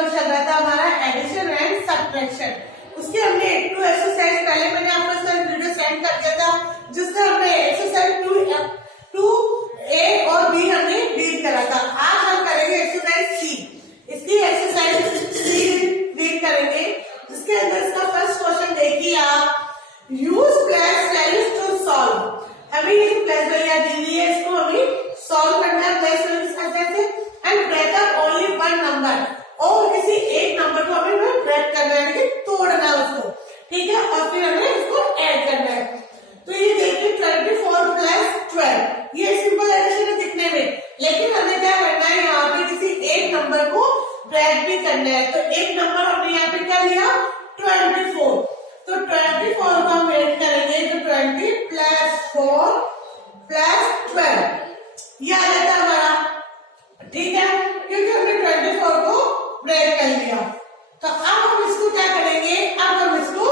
जो चल रहा था हमारा एडिशन एंड सब्ट्रैक्शन, उसके हमने 2 एक्सरसाइज पहले मैंने आपको इसका वीडियो सेंड कर दिया था, जिससे हमने एक्सरसाइज 2A और B हमने रीड करा था। आज हम करेंगे एक्सरसाइज C। इसकी एक्सरसाइज C रीड करेंगे, जिसके अंदर इसका फर्स्ट क्वेश्चन देखिए आप, use plus values to solve. हमें ये प्लस वैल्यू दी हुई है, इसको हमें सॉल्व करना है प्लस वैल्यूज से and break up only one number, और किसी एक नंबर को हमें ब्रेक करना है, यानी तोड़ना है उसको, ठीक है, और फिर हमें उसको ऐड करना है। तो ये देखिए 24 प्लस 12, ये सिंपल एडिशन है दिखने में, लेकिन हमें क्या करना है, यहाँ पे किसी एक नंबर को ब्रेक भी करना है। तो एक नंबर हमने यहाँ पे क्या लिया 24, तो 24 को हम ऐड करेंगे तो 20 प्लस 4 प्लस 12 ये आ जाता है हमारा, ठीक है, क्योंकि हमने 24 को ब्रेक कर लिया। तो अब हम इसको क्या करेंगे, अब हम इसको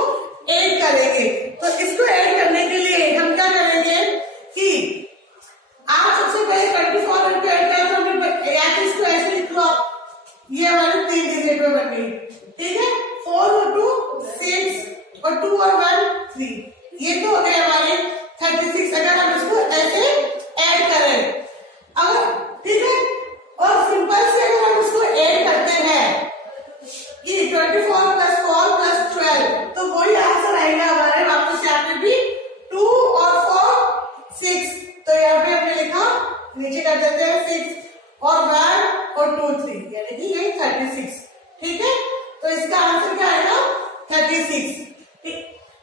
ऐड करेंगे। तो इसको ऐड करने के लिए हम क्या करेंगे कि आप सबसे पहले 24 को ऐड करें, तो हमने या तो इसको ऐसे लिख लो, ये हमारे 3 डिजिट में बन गई, ठीक है, 4 और 2 6 और 2 और 1 3, ये तो हो गए हमारे 36। अगर हम इसको ऐसे ऐड करें, अगर ठीक है, और सिंपल से अगर हम इसको ऐड करते हैं कि 24 प्लस 4 प्लस 12, तो वही आंसर आएगा हमारे वापस यहाँ पे भी 2 और 4 6, तो यहाँ पे हमने लिखा, नीचे कर देते हैं 6 और 1 और 2 3, यानी कि ये 36, ठीक है। तो इसका आंसर क्या आएगा 36,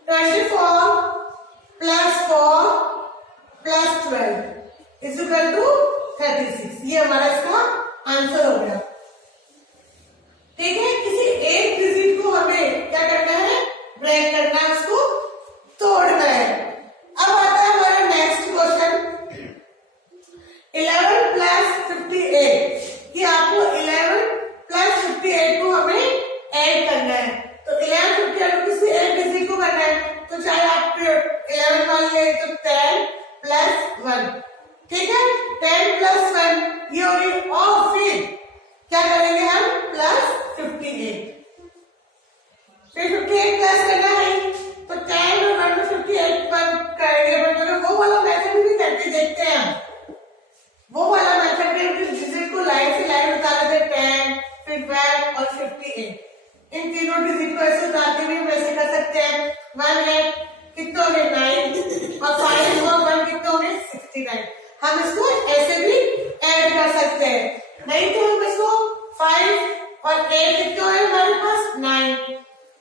24 plus 4 plus 12 is equal to 36, ये हमारा इसका आंसर हो गया, ठीक है। किसी एक डिजिट को हमें क्या करना है, ब्रेक करना है, उसको तोड़ना है। अब आता है हमारा नेक्स्ट क्वेश्चन 11 प्लस 58, कि आपको 11 प्लस 58 को हमें ऐड करना है। तो 11 58 को किसी एक डिजिट को करना है, तो चाहे आप 11 मान ले तो 10 प्लस 1, ठीक है, 10 प्लस 1 ये हो गई, और फिर क्या करेंगे हम प्लस 58, फिर 58 प्लस करना है, तो 10 और 1 में 58 करेंगे, बट वो वाला मेथड भी करके देखते हैं हम, वो वाला मेथड में डिजिट को लाइन से लाइन उतार देते 10 फिर 1 और 58, इन तीनों डिजिट को ऐसे उतारते भी हम ऐसे कर सकते हैं। 1 है कितने हो गए 9 और 5 और 1 कितने हो गए 69, हम इसको ऐसे भी ऐड कर सकते हैं। नहीं तो हम इसको 5 और 8 कितने हो गए हमारे पास 9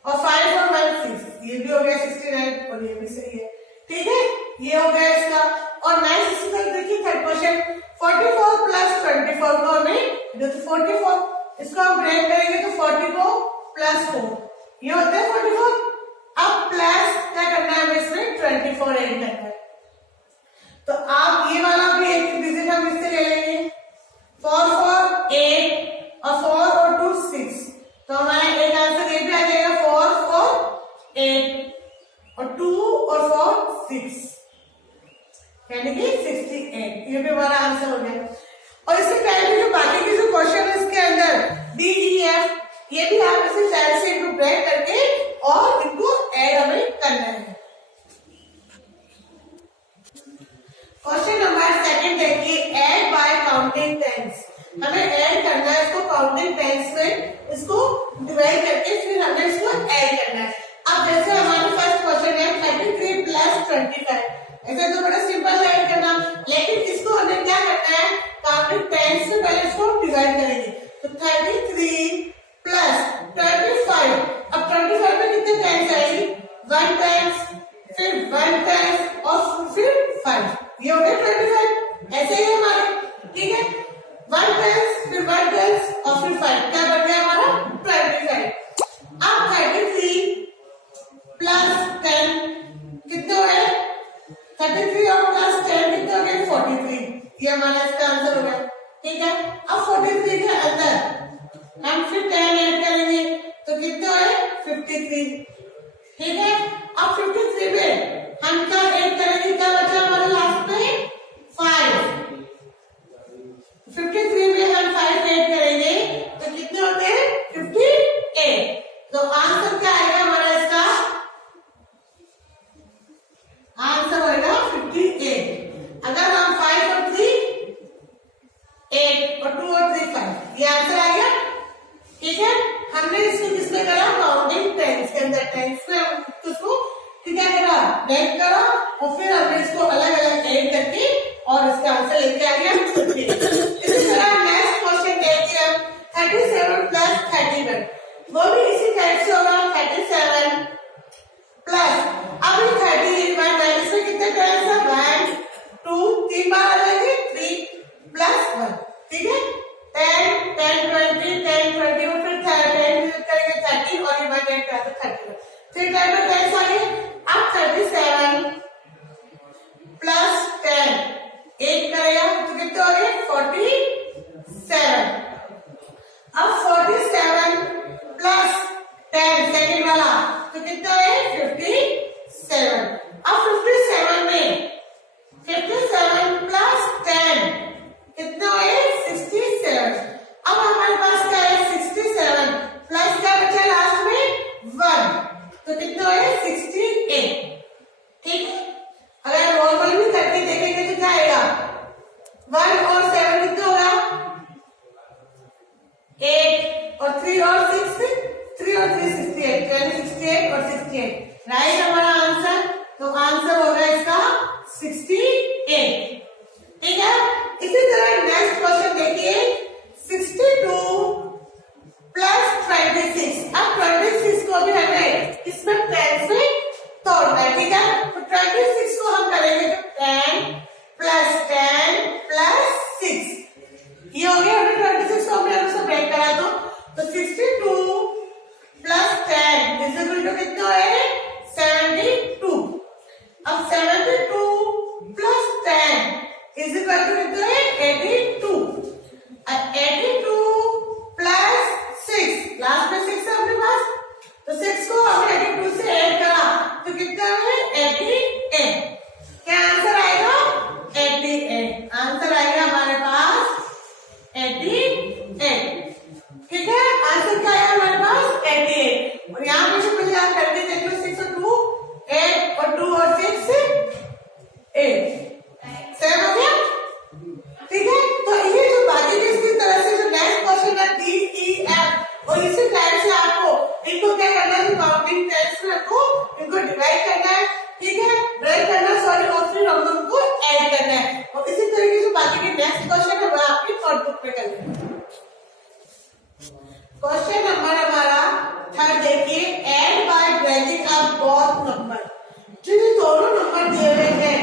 और 5 और 1 6, ये भी हो गया 69 और ये भी सही है, ठीक है, ये हो गया इसका। और नेक्स्ट इसका देखिए थर्ड क्वेश्चन 44 प्लस 24 को हमें, जो 44 इसको हम ब्रेक करेंगे तो 44 प्लस 4 ये होता है 44। अब प्लस क्या करना है, हमें इसमें 24 ऐड करना है। तो आप ये वाला भी एक डिजिट हम इससे ले लेंगे, 4 4 8 और 4 और 2 6, तो हमारा एक आंसर ये भी आ जाएगा 4 4 8 और 2 और 4 6, यानी कि 68, ये भी हमारा आंसर हो गया। और इससे पहले जो बाकी के जो क्वेश्चन है इसके अंदर D E F, ये भी आप इसे साइड से इनको ब्रेक करके और इनको ऐड हमें करना है। क्वेश्चन नंबर 2 देखिए, ऐड बाय काउंटिंग टेंस, हमें ऐड करना है इसको काउंटिंग टेंस में, इसको डिवाइड करके फिर हमें इसको ऐड करना है। अब जैसे हमारे फर्स्ट क्वेश्चन है 33 प्लस 25, ऐसे तो बड़ा सिंपल ऐड करना, लेकिन इसको हमें क्या करना है, काउंटिंग टेंस से पहले इसको डिवाइड करेंगे। तो 33 प्लस 25, अब 25 में कितने टाइम्स आएगी, 1 टाइम्स, फिर 1 टाइम्स और फिर 5, ये हो गया 25, ऐसे ही हमारे, ठीक है, 1 टाइम्स फिर 1 टाइम्स और फिर 5, क्या बन गया हमारा 25। अब 33 प्लस 10 कितने हो गए, 33 और प्लस 10 कितने हो गए 43, ये हमारा इसका आंसर हो गया, ठीक है। अब 43 के अंदर हम फिर 10 ऐड करेंगे तो कितने हुए 53, ठीक है। अब 53 में हम क्या ऐड करेंगे, क्या बचा हमारे लास्ट में 5, 53 में हम 5 ऐड करेंगे तो कितने होते हैं 50 करते हैं। इसमें उसको क्या करा, ब्रेक करा और फिर हमने इसको अलग अलग ऐड करके और इसका आंसर लेके आ गया 50। इसी तरह नेक्स्ट क्वेश्चन देखिए हम 37 प्लस 31, वो भी इसी टाइप से होगा। 37 प्लस अब 31 इसमें कितने टाइम्स है, 1 2 3 बार आ जाएंगे, 3 प्लस 1, ठीक है। 10 10 20 10 20 और फिर 10 करेंगे 30 और ये 1 ऐड करा तो 31, फिर 10 10 आ गए। अब 37 प्लस 10 8 करेगा तो कितने हो गए, 47। अब 47 प्लस 10 सेकंड वाला तो कितना है, 57। अब 57 में 57 प्लस 10 कितना है, 67। अब हमारे पास क्या है, 67 प्लस क्या बचा लास्ट में 1 तो कितना है, 68, ठीक है। अगर नॉर्मल भी करके देखेंगे तो क्या आएगा, 1 और 7 कितना होगा, 8 और 3 और 6 3 और 3 68, 68 और 68 राइट हमारा आंसर। तो आंसर होगा इसका 68, ठीक है। इसी तरह नेक्स्ट क्वेश्चन देखिए 62 प्लस 26। अब 26 को भी हमें इसमें 10 से तोड़ना है, ठीक है। तो 26 को हम करेंगे तो 10 प्लस 6 ये हो गया। हमने 26 को हमने उसको ब्रेक करा तो 62 प्लस 10 इज इक्वल टू कितना है, 72। अब 72 प्लस 10 इज इक्वल टू कितना है, 82। अब 82 प्लस 6 लास्ट में 6 है अपने पास, तो 6 को हमने 82 से ऐड करा तो कितना है, 88। क्या आंसर आएगा, 88 आंसर आएगा हमारे पास 88, ठीक है। आंसर क्या आया हमारे पास, 88। और यहाँ पे सिंपल याद करके देख लो, 6 और 2 8 और 2 और 6 8 7 हो गया, ठीक है। तो ये जो बाकी के इसकी तरह से जो नेक्स्ट क्वेश्चन है D E F और इसी टाइप से आपको इनको क्या करना है, काउंटिंग टेंस में आपको इनको डिवाइड करना है, ठीक है, ब्रेक करना सॉरी और फिर हम उनको ऐड करना है। और इसी तरीके से बाकी के नेक्स्ट क्वेश्चन है वो आपकी नोटबुक में कर लेना। क्वेश्चन नंबर हमारा 3 देखिए, add by breaking up both number. जो ये दोनों नंबर दिए हुए हैं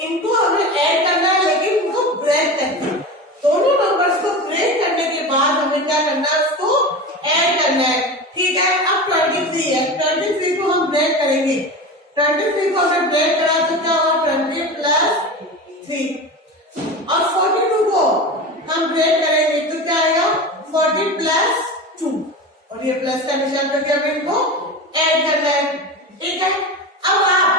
इनको हमें ऐड करना है, लेकिन उनको ब्रेक करना है। दोनों नंबर्स को ब्रेक करने के बाद हमें क्या करना है, उसको ऐड करना है, ठीक है। अब 23 है, 23 को हम ब्रेक करेंगे। 23 को हमने ब्रेक करा तो क्या होगा, 20 प्लस 3 और 42 को हम ब्रेक करेंगे तो क्या आएगा, 40 प्लस 2 और ये प्लस का निशान करके हमें इनको ऐड करना है, ठीक है। अब आप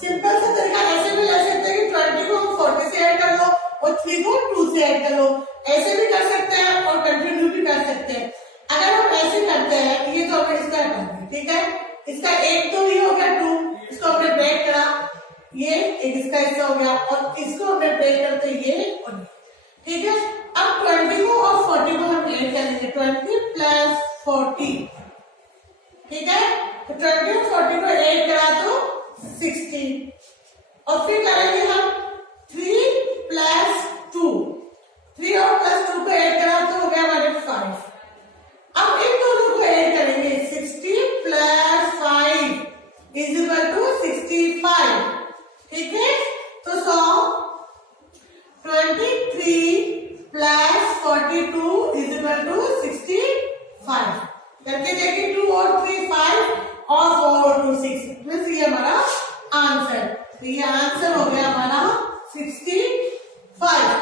सिंपल सा तरीका ऐसे भी ले सकते हैं कि 20 को हम 40 से ऐड कर लो और 3 को 2 से ऐड कर लो, ऐसे भी कर सकते हैं और कंटिन्यू भी कर सकते हैं। अगर हम ऐसे करते हैं, ये तो हमें इसका हटा दें, ठीक है। इसका एक तो ये हो गया 2, इसको हमने ब्रेक करा, ये एक इसका हिस्सा हो गया और इसको हमने ब्रेक करते ये और ठीक है। अब 20 को और 40 को हम ऐड करेंगे, 20 प्लस 40, ठीक है। तो 20 और 40 को ऐड करा तो 60 और फिर करेंगे हम 3 प्लस 2, 3 और प्लस 2 को ऐड करा तो हो गया हमारे 5। अब इन दोनों को ऐड करेंगे, 60 प्लस 5 इज इक्वल टू 65, ठीक है। तो 23 प्लस 42 इज इक्वल टू 65 करके देखिए, 2 और 3 5 और 4 और 2 6 मीन्स ये हमारा आंसर। तो ये आंसर हो गया हमारा 65,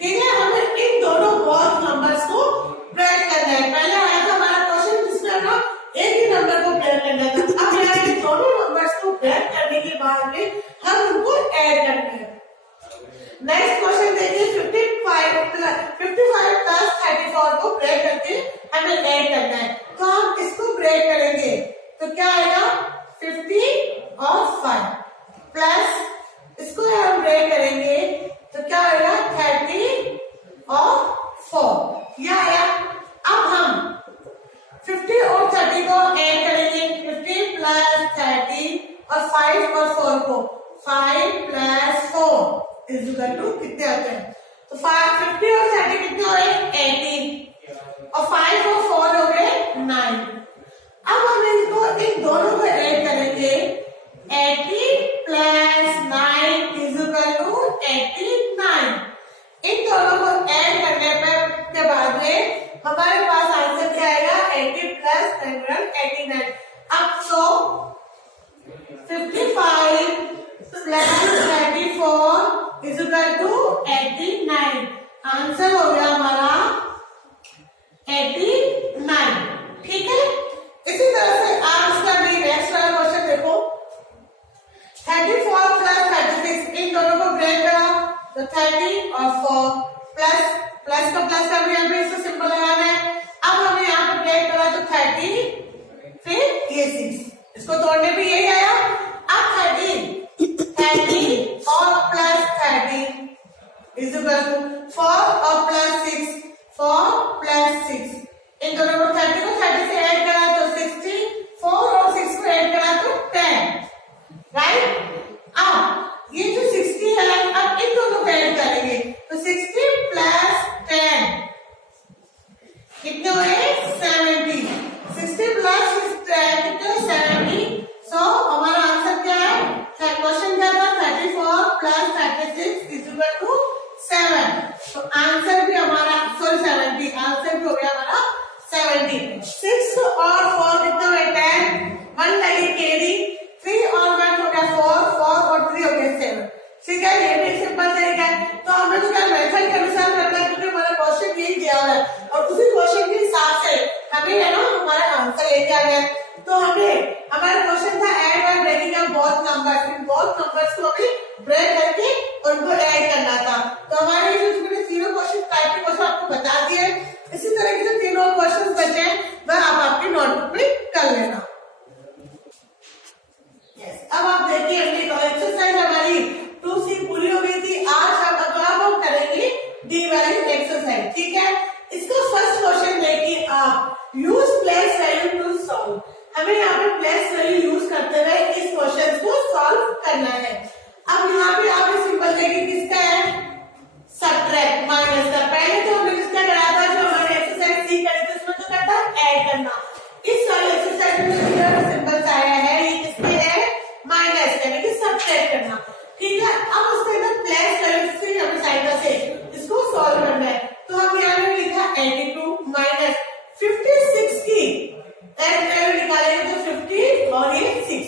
ठीक है। हमें इन दोनों बोथ नंबर्स को ब्रेक करना है। पहले आया था हमारा क्वेश्चन जिसमें हम एक ही नंबर को ब्रेक करना था। अब यहाँ ये दोनों नंबर्स को ब्रेक करने के बाद में हम उनको ऐड करते हैं। नेक्स्ट क्वेश्चन देखिए, 55 प्लस 34 को ब्रेक करके हमें ऐड करना है। तो हम इसको ब्रेक करेंगे तो क्या आएगा, 50 और 5 प्लस इसको हम ब्रेक करेंगे तो क्या आएगा, 30 और 4 यह आया। अब हम 50 और 30 को ऐड करेंगे, 50 प्लस 5 और 4 को 5 प्लस 4 इज इक्वल टू कितने आते हैं? तो 50 और 30 कितने हो गए? 80 और 5 और 4 हो गए 9। अब हम इसको इन दोनों को ऐड करेंगे 80 प्लस 9 इज इक्वल टू 89। इन दोनों को ऐड करने के बाद में हमारे पास आंसर क्या आएगा? 80 प्लस 89। अब तो 55 plus 34 is equal to 89। Answer हो गया हमारा 89। ठीक है, इसी तरह से आप इसका भी नेक्स्ट वाला क्वेश्चन देखो। 34 प्लस 36 इन दोनों को ब्रेक करा तो 30 और 4 प्लस प्लस का प्लस का भी हमें इसको सिंपल लगाना है। अब हमें यहाँ पे ब्रेक करा तो 30 फिर ये 6, इसको तोड़ने पे यही आया। अब 30 और प्लस 30 इज इक्वल टू 4 और प्लस 6 4 प्लस 6 इन दोनों को 30 को 30 से ऐड करा तो 60 4 और 6 को ऐड करा तो 10, राइट। अब ये जो 60 है अब इन दोनों को ऐड करेंगे तो 60 प्लस 10 कितने हुए? 70। 60 प्लस 10 कितने? 70। सो हमारा आंसर क्या है? क्वेश्चन क्या था? 34 प्लस 36 इज इक्वल टू 7। तो आंसर भी हमारा 70, आंसर भी हो गया हमारा 70। 6 और 4 कितने हुए? 10। 1 लगी केरी, 3 और 1 हो गया 4, 4 और 3 हो गया 7। ठीक है, ये भी सिंपल तरीका है। तो हमें तो क्या मेथड के अनुसार करना है क्योंकि हमारा क्वेश्चन यही दिया हुआ है और उसी क्वेश्चन के हिसाब से हमें है ना हमारा आंसर लेके आ गया। तो हमें हमारा क्वेश्चन था ऐड और ब्रेकिंग ऑफ बोथ नंबर्स, इन बोथ नंबर्स को हमें ब्रेक करके उनको ऐड करना था। तो हमारे जो मैंने तीनों क्वेश्चन टाइप के क्वेश्चन आपको बता दिए। इसी तरह के जो तीनों क्वेश्चन बचे हैं वह आप आपकी नोटबुक में कर लेना। अब आप देखिए एक्सरसाइज हमारी 2C पूरी हो गई थी। आज हम करेंगे डी वाली एक्सरसाइज। ठीक है, इसका फर्स्ट क्वेश्चन देखिए आप, use place value to solve. हमें यहाँ पे प्लेस वैल्यू यूज करते हुए इस क्वेश्चन को सॉल्व करना है। अब यहाँ पे आप सिंपल देखिए किसका है? सबट्रैक्ट, माइनस का। पहले तो हमने किसका कराया था? जो हमारे एक्सरसाइज सी करी थी उसमें तो करता ऐड करना। इस वाले एक्सरसाइज में जो सिंपल आया है ये किसके है? माइनस यानी कि सबट्रैक्ट करना। ठीक है, अब उसके अंदर प्लस वैल्यू से हमें साइड से इसको सॉल्व करना है। तो हम यहाँ पे लिखा 82 माइनस 56 की एड वैल्यू निकालेंगे तो 50 और ये 6,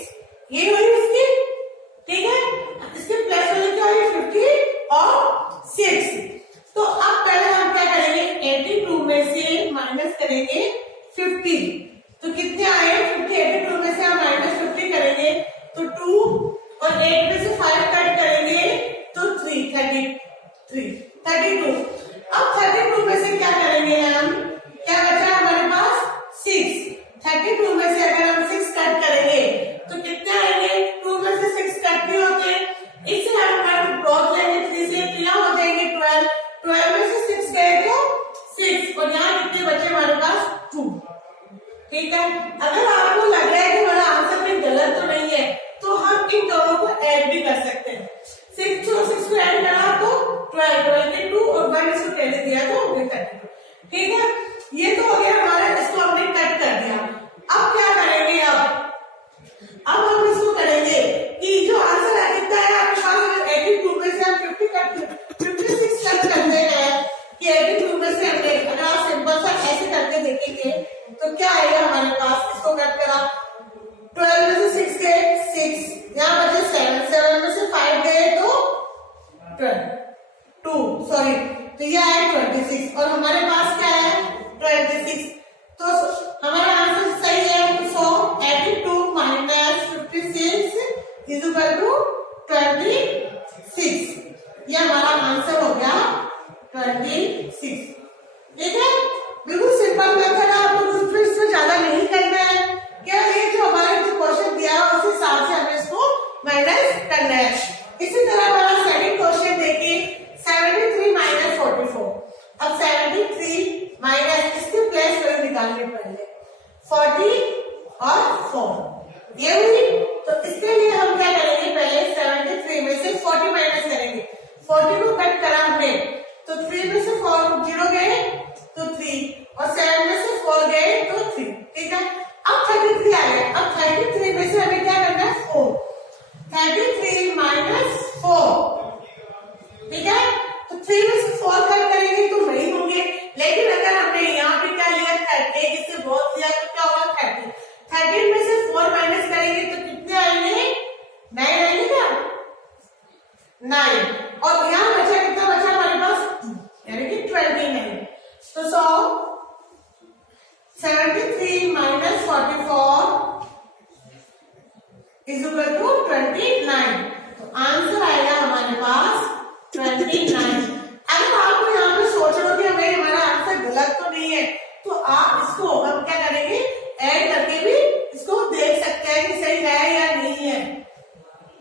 ये हुई इसकी। ठीक है, इसके प्लस वैल्यू क्या हुई? 50 और 6। तो अब पहले हम क्या करेंगे? 82 में से माइनस करेंगे 50 तो कितने आए? 50। 82 में से हम माइनस 50 करेंगे तो 2 और 8 में से 5 कट करेंगे तो 3, 32। अब 32 में से क्या करेंगे हम? क्या बचा हमारे पास? 6। 32 में से अगर हम 6 कट करेंगे तो कितने आएंगे? 2 में से 6 कट नहीं होते, इससे हम ब्रॉड लेंगे 3 से, तो यहाँ हो जाएंगे 12। 12 में से 6 गए तो 6 और यहाँ कितने बचे हमारे पास? 2। ठीक है, अगर आपको लग रहा है कि हमारा आंसर में गलत तो नहीं है तो हम इन दोनों को ऐड भी कर सकते हैं। 6 और 6 को ऐड करा तो 12, 12 के 2 और 1 इसको पहले दिया तो हो गया 32। ठीक है, ये तो हो गया हमारा, इसको हमने कट कर दिया। अब क्या करेंगे? अब हम इसको करेंगे कि जो आंसर है कितना है आपके पास? 82 में से हम 56 कट करते हैं कि 82 में से हमने अगर आप सिंपल सा ऐसे करके देखेंगे तो क्या आएगा हमारे पास? इसको कट करा 12 में से 6 गए 6, यहाँ बचे 7, 7 में से 5 गए तो 2 सॉरी, तो ये आए 26 और हमारे पास क्या है? 26। तो हमारा आंसर सही है। सो 82 माइनस 56 इज इक्वल टू 26। ये हमारा आंसर हो गया 26। ठीक है, बिल्कुल सिंपल मेथड है, आपको कुछ इसमें ज्यादा नहीं करना है। क्या ये जो हमारे जो क्वेश्चन दिया है उस हिसाब से हमें इसको माइनस करना है। इसी तरह हमारा सेकंड क्वेश्चन देखिए 73 माइनस 44। अब 73 माइनस इसके प्लेस वैल्यू निकालने पहले 40 और 4 ये हुई। तो इसके लिए हम क्या करेंगे? 40 माइनस करेंगे, 40 को कट करा हमने तो 3 में से 4 0 गए तो 3 और 7 में से 4 गए तो 3, ठीक है। अब 33 आ गया, अब 33 में से हमें क्या करना है 4, 33 माइनस 4, ठीक है। तो 3 में से 4 कट करेंगे तो नहीं होंगे, लेकिन अगर हमने यहाँ पे क्या लिया 30, इससे बहुत लिया तो क्या होगा 30, 13 में से 4 माइनस करेंगे तो कितने आएंगे 9 आएंगे क्या 9, और यहाँ बचा कितना बचा हमारे पास यानी कि 29, तो 73 माइनस 44 इज इक्वल टू 29, तो आंसर आएगा हमारे पास 29। अगर आपको यहाँ पे सोच रहे हो कि हमें हमारा आंसर गलत तो नहीं है, तो आप इसको हम क्या करेंगे ऐड करके भी इसको देख सकते हैं कि सही है या नहीं है।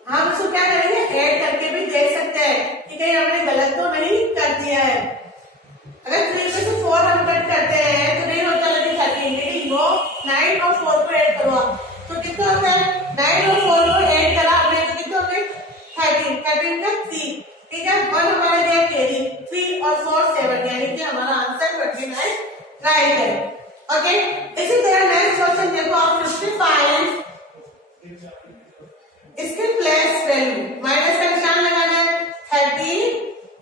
हम इसको क्या करेंगे ऐड करके भी देख सकते हैं कि कहीं हमने गलत तो नहीं कर दिया है। अगर 3 में से 4 हम कट करते हैं तो नहीं होता लेकिन 13, लेकिन वो 9 और 4 को ऐड करवा तो कितना होता है 9 और 4 को ऐड करा हमने तो कितना होता है 13 का 3, ठीक है। और हमारे दिया कैरी 3 और 4 7, यानी कि हमारा आंसर 29 राइट है। ओके, इसी तरह नेक्स्ट क्वेश्चन देखो आप 55, इसके प्लेस वैल्यू माइनस का निशान लगाना है 30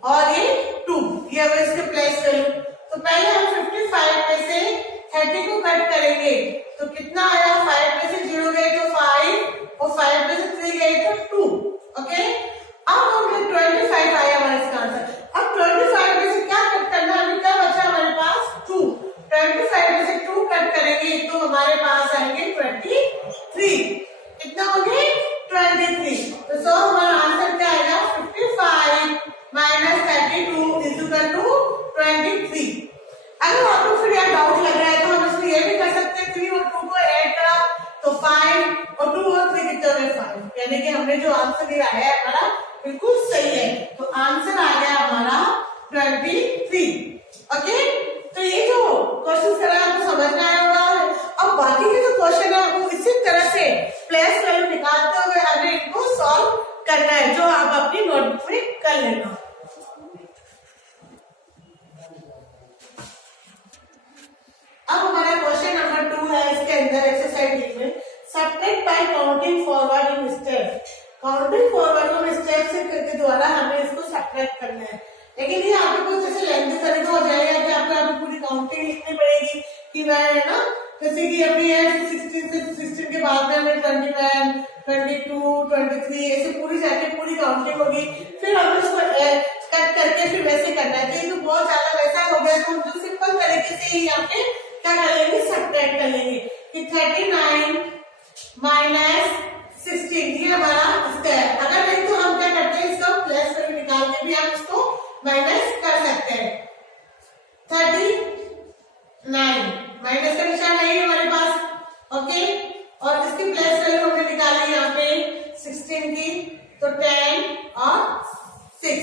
और ये 2, ये अब इसके प्लेस वैल्यू। तो पहले हम 55 में से 30 को कट करेंगे तो कितना आया 5 में से 0 गए तो 5 और 5 में से 3 गए तो 2, ओके। अब हमने 25 आया हमारा इसका आंसर। अब 25 में से क्या कट करना है, अभी क्या बचा हमारे पास 2, 25 में से 2 कट करेंगे तो हमारे पास आएंगे 23, कितना हो गए 23, तो हमारा आंसर क्या आएगा 55 माइनस 32 इज इक्वल टू 23। अगर आपको फिर यार डाउट लग रहा है तो हम इसमें ये भी कर सकते हैं 3 और 2 को ऐड करा तो 5 और 2 और 3 कितने हो गए 5, यानी कि हमने जो आंसर दिया है हमारा बिल्कुल सही है, तो आंसर आ गया हमारा 23, ओके। तो ये जो क्वेश्चन करा आपको समझ में आया होगा। अब बाकी के जो क्वेश्चन है वो इसी तरह से प्लेस वैल्यू निकालते हुए हमें इनको सॉल्व करना है, जो आप अपनी नोटबुक में कर लेना। अब हमारा क्वेश्चन नंबर 2 है, इसके अंदर एक्सरसाइज डी में subtract bye counting forward in step, counting forward को स्टेप से के द्वारा हमें इसको सब्ट्रैक्ट करना है। लेकिन ये आपको कुछ जैसे लेंथी तरीका हो जाएगा कि आपको अभी पूरी काउंटिंग लिखनी पड़ेगी कि वह है ना, जैसे कि अभी है 16 के बाद में हमें 21, 22, 23 ऐसे पूरी जाके पूरी काउंटिंग होगी, फिर हमें उसको कट करके फिर वैसे करना है। तो बहुत ज्यादा वैसा हो गया तो हम तो सिंपल तरीके से ही यहाँ पे क्या कर लेंगे सब्ट्रैक्ट कर लेंगे कि 39 माइनस 16 ये हमारा इसका है। अगर नहीं तो हम क्या करते हैं इसका प्लस वैल्यू निकाल के भी हम इसको माइनस कर सकते हैं। 39 माइनस का निशान है हमारे पास, ओके, और इसकी प्लस वैल्यू हमने निकाली यहाँ पे 16 की, तो 10 और 6।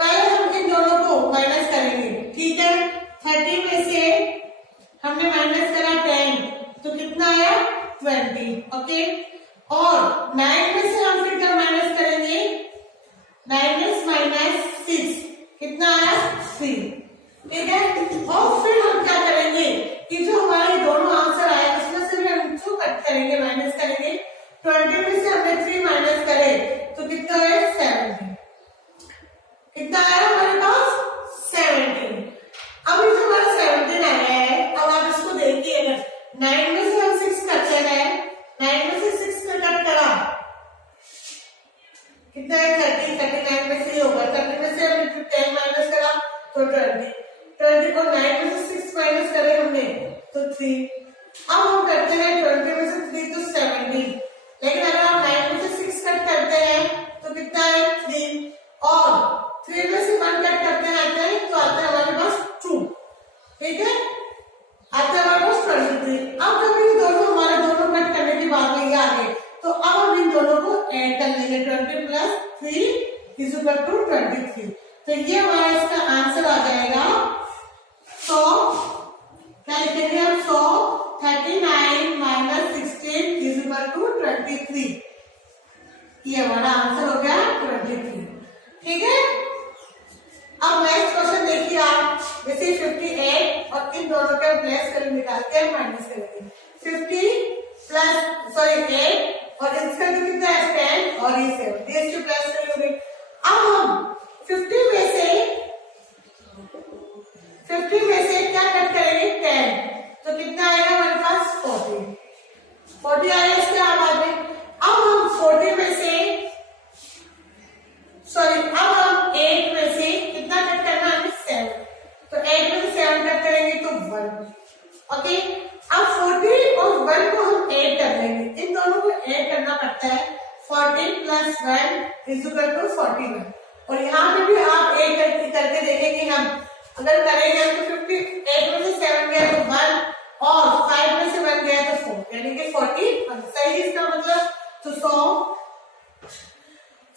पहले हम इन दोनों को माइनस करेंगे, ठीक है। 30 में से हमने माइनस करा 10 तो कितना आया 20, ओके। और 9 में से हम फिर क्या माइनस करेंगे 9 माइनस 6 कितना आया 3, ठीक है। और फिर हम क्या करेंगे कि जो हमारे दोनों आंसर आए उसमें से भी हम इसको कट करेंगे माइनस करेंगे। 20 में से हमने 3 माइनस करे तो कितना है 17, कितना आया हमारे पास 17। अब ये जो हमारा 17 आया है, अब आप इसको देखिए अगर 9 में से हम 6 करते हैं, 9 में से 6 का कट करा कितना है 30, 39 में से होगा, 30 में से हमने 10 माइनस करा तो 20 को 9 में से 6 माइनस करे हमने तो 3। अब हम करते हैं 20 में से 3 तो 17, लेकिन अगर हम 9 में से 6 कट करते हैं तो कितना है 3, और 3 में से 1 कट करते हैं तो आता है हमारे पास 2, ठीक है, आता है हमारे पास 23। अब जब इन दोनों हमारे दोनों कट करने के बाद में ये आ गए तो अब हम इन दोनों को ऐड कर लेंगे 20 प्लस 3 इज इक्वल टू 23। तो ये हमारा इसका आंसर आ जाएगा 100, क्या लिखेंगे हम 100, 39 माइनस 16 इज इक्वल टू 23। ये हमारा आंसर हो गया 23। ठीक है, अब नेक्स्ट क्वेश्चन देखिए आप, जैसे 58 और इन दोनों के प्लस कर निकाल के माइनस करेंगे। 50 प्लस 8 और इसका जो कितना है 10 और ये 7, इसके प्लस करेंगे। अब हम 50 में से क्या कट करेंगे 10, तो कितना आएगा हमारे पास 40 आएगा इसके बाद में। अब हम 40 में से अब हम 8 में से कितना कट करना है हमें 7, तो 8 में से 7 कट करेंगे तो 1। ओके, अब 40 और 1 को हम ऐड कर लेंगे, इन दोनों को ऐड करना पड़ता है। 40 प्लस 1 इज इक्वल टू 41, और यहाँ पे भी आप ऐड करके देखेंगे हम, अगर करेंगे तो 58 में से 7 गया तो 1 और 5 में से 1 गया तो 4, यानी कि 41 सही है इसका मतलब। तो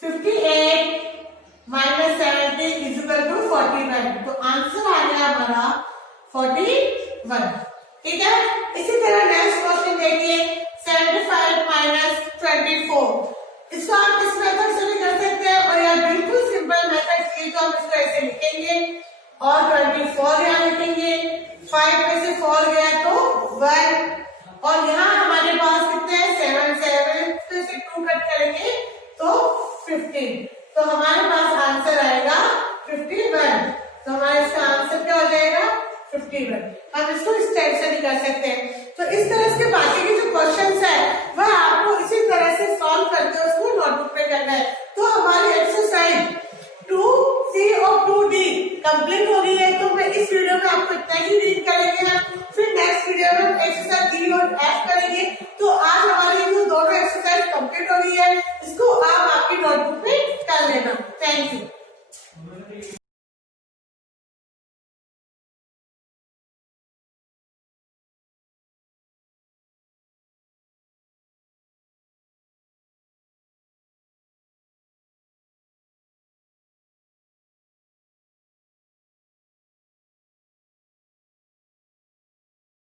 58 माइनस 70 इज इक्वल टू 41, तो आंसर आ गया हमारा 41। ठीक है, इसी तरह नेक्स्ट क्वेश्चन देखिए 75 माइनस 24, इसको आप इस मेथड से भी कर सकते हैं और यह बिल्कुल सिंपल मेथड है, तो हम इसको ऐसे लिखेंगे और